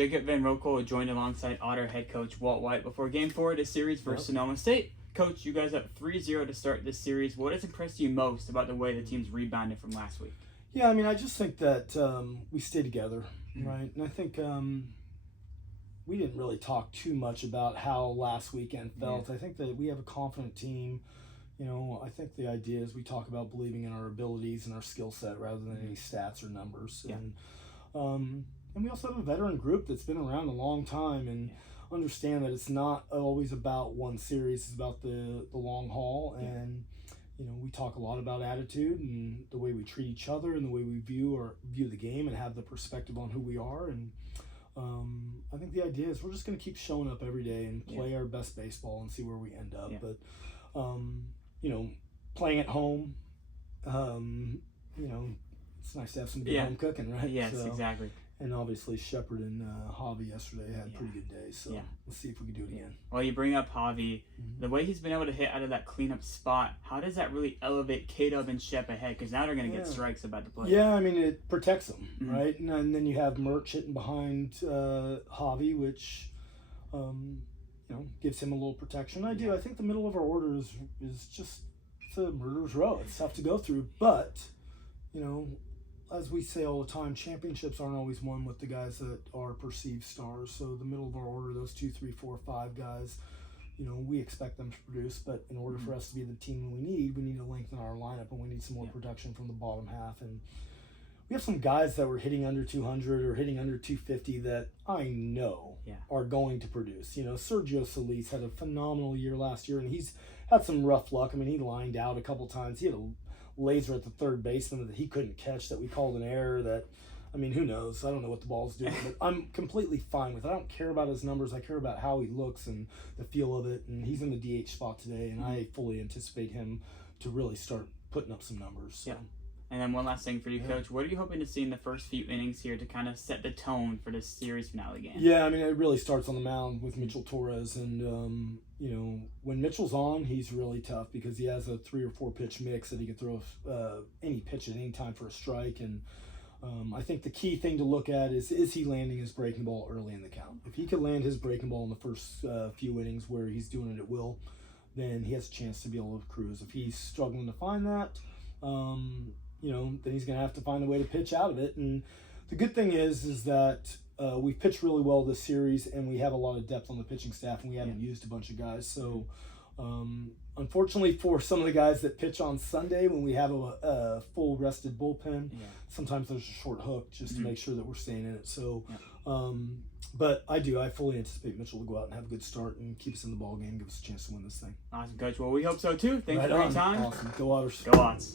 Jacob Van Rokel joined alongside Otter head coach Walt White before Game 4 of the series versus Sonoma State. Coach, you guys up 3-0 to start this series. What has impressed you most about the way the team's rebounded from last week? Yeah, I mean, I just think that we stay together, right? And I think we didn't really talk too much about how last weekend felt. I think that we have a confident team. You know, I think the idea is we talk about believing in our abilities and our skill set rather than any stats or numbers. And we also have a veteran group that's been around a long time and understand that it's not always about one series. It's about the long haul. And, you know, we talk a lot about attitude and the way we treat each other and the way we view the game and have the perspective on who we are. And I think the idea is we're just going to keep showing up every day and play our best baseball and see where we end up. But, you know, playing at home, you know, it's nice to have some good home cooking, right? Yes, exactly. And obviously Shepard and Javi yesterday had pretty good days, so let's see if we can do it again. Well, you bring up Javi. The way he's been able to hit out of that cleanup spot, how does that really elevate K-Dub and Shep ahead? Because now they're going to get strikes about the play. Yeah, I mean, it protects them, right? And then you have Murch hitting behind Javi, which, you know, gives him a little protection. I think the middle of our order is just, it's a murderer's row. It's tough to go through, but, you know, as we say all the time, championships aren't always won with the guys that are perceived stars. So the middle of our order, those 2, 3, 4, 5 guys, you know, we expect them to produce. But in order for us to be the team we need to lengthen our lineup, and we need some more production from the bottom half. And we have some guys that were hitting under 200 or hitting under 250 that I know are going to produce. You know, Sergio Solis had a phenomenal year last year, and he's had some rough luck. I mean, he lined out a couple times. He had a laser at the third baseman that he couldn't catch that we called an error. That, I mean, who knows? I don't know what the ball's doing, but I'm completely fine with it. I don't care about his numbers. I care about how he looks and the feel of it. And he's in the DH spot today, and I fully anticipate him to really start putting up some numbers. So. And then one last thing for you, Coach. What are you hoping to see in the first few innings here to kind of set the tone for this series finale game? Yeah, I mean, it really starts on the mound with Mitchell Torres. And, you know, when Mitchell's on, he's really tough because he has a 3 or 4 pitch mix that he can throw any pitch at any time for a strike. And I think the key thing to look at is he landing his breaking ball early in the count? If he can land his breaking ball in the first few innings where he's doing it at will, then he has a chance to be able to cruise. If he's struggling to find that, you know, then he's going to have to find a way to pitch out of it. And the good thing is that we've pitched really well this series, and we have a lot of depth on the pitching staff, and we haven't used a bunch of guys. So, unfortunately for some of the guys that pitch on Sunday when we have a full rested bullpen, sometimes there's a short hook just to make sure that we're staying in it. So, but I fully anticipate Mitchell to go out and have a good start and keep us in the ball game, give us a chance to win this thing. Awesome, Coach. Well, we hope so too. Thanks for your time. Awesome. Go Otters. Go Otters.